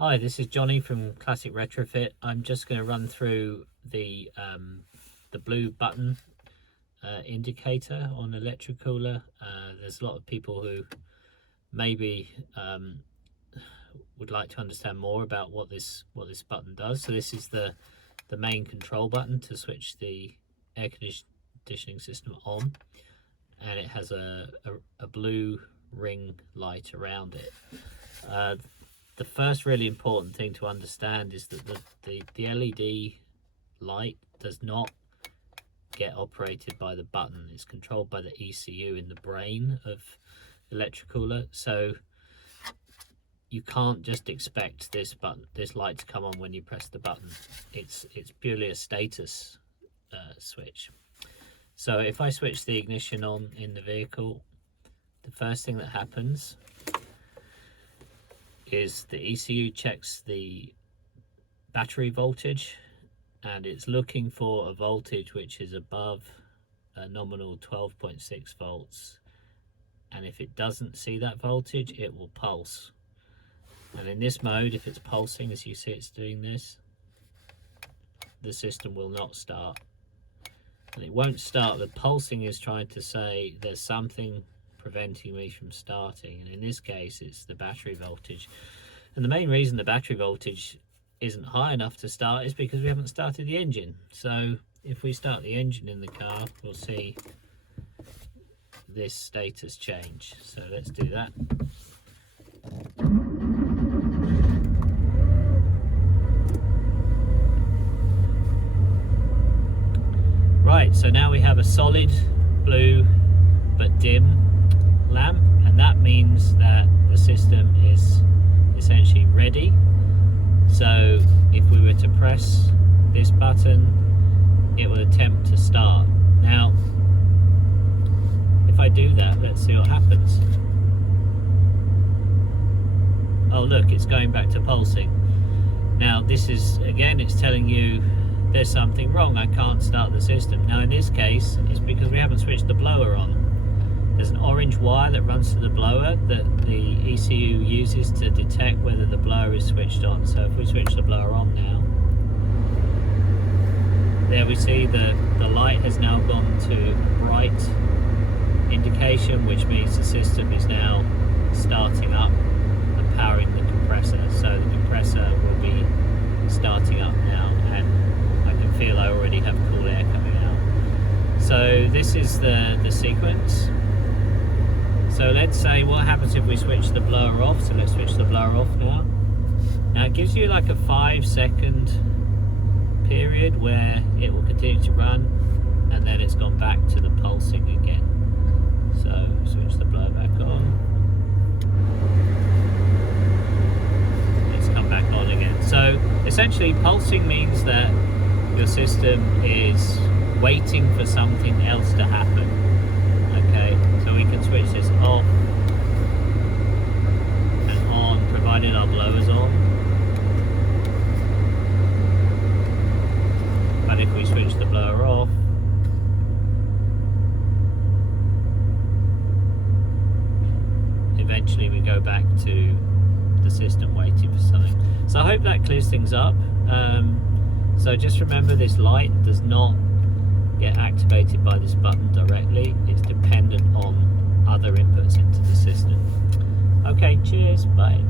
Hi, this is Johnny from Classic Retrofit. I'm just going to run through the blue button indicator on Electrocooler. There's a lot of people who maybe would like to understand more about what this button does. So this is the main control button to switch the air conditioning system on, and it has a blue ring light around it. The first really important thing to understand is that the LED light does not get operated by the button. It's controlled by the ECU in the brain of Electrocooler. So you can't just expect this light to come on when you press the button. It's purely a status switch. So if I switch the ignition on in the vehicle, the first thing that happens is the ECU checks the battery voltage, and it's looking for a voltage which is above a nominal 12.6 volts, and if it doesn't see that voltage, it will pulse. And in this mode, if it's pulsing, as you see it's doing this, the system will not start, and it won't start. The pulsing is trying to say there's something preventing me from starting, and in this case it's the battery voltage. And the main reason the battery voltage isn't high enough to start is because we haven't started the engine. So if we start the engine in the car, we'll see this status change. So let's do that. Right, so now we have a solid blue but dim lamp, and that means that the system is essentially ready. So if we were to press this button, it will attempt to start. Now if I do that, let's see what happens. Oh look, it's going back to pulsing. Now this is, again, it's telling you there's something wrong, I can't start the system. Now in this case, it's because we haven't switched the blower on. There's an orange wire that runs to the blower that the ECU uses to detect whether the blower is switched on. So if we switch the blower on now, there we see the light has now gone to bright indication, which means the system is now starting up and powering the compressor. So the compressor will be starting up now, and I can feel I already have cool air coming out. So this is the sequence. So let's say what happens if we switch the blower off. So let's switch the blower off now. Now it gives you like a 5-second period where it will continue to run, and then it's gone back to the pulsing again. So switch the blower back on. It's come back on again. So essentially pulsing means that your system is waiting for something else to happen. Okay, so we can switch this off and on, provided our blower's on. But if we switch the blower off, eventually we go back to the system waiting for something. So I hope that clears things up. So just remember, this light does not get activated by this button directly. It's dependent on other inputs into the system. Okay, cheers, bye.